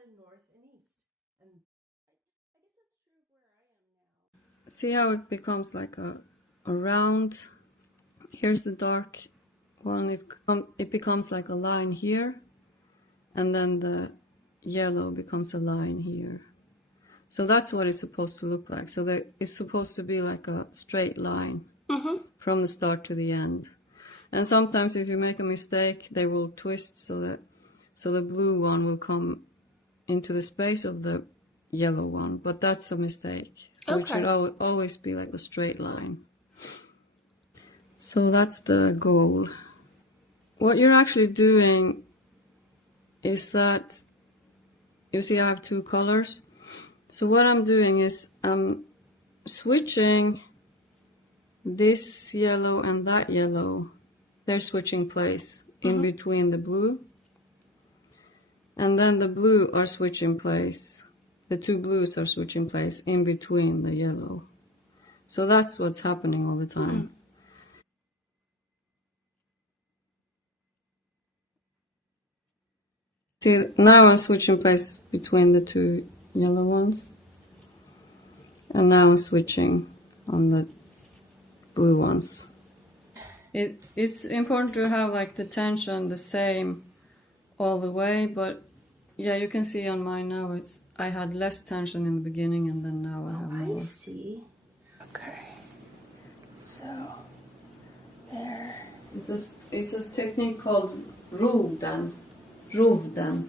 had a north and east. And I guess that's true of where I am now. See how it becomes like a round? Here's the dark one. It becomes like a line here, and then the yellow becomes a line here. So that's what it's supposed to look like. So that it's supposed to be like a straight line from the start to the end. And sometimes if you make a mistake, they will twist so the blue one will come into the space of the yellow one. But that's a mistake. So it should always be like a straight line. So that's the goal. What you're actually doing is that, you see I have two colors. So what I'm doing is I'm switching this yellow and that yellow. They're switching place in between the blue. And then the blue are switching place. The two blues are switching place in between the yellow. So that's what's happening all the time. See, now I'm switching place between the two yellow ones, and now I'm switching on the blue ones. It's important to have like the tension the same all the way, but yeah, you can see on mine now I had less tension in the beginning, and then now I have more. I see. Okay. So there. It's a technique called Ruvden. Ruvden.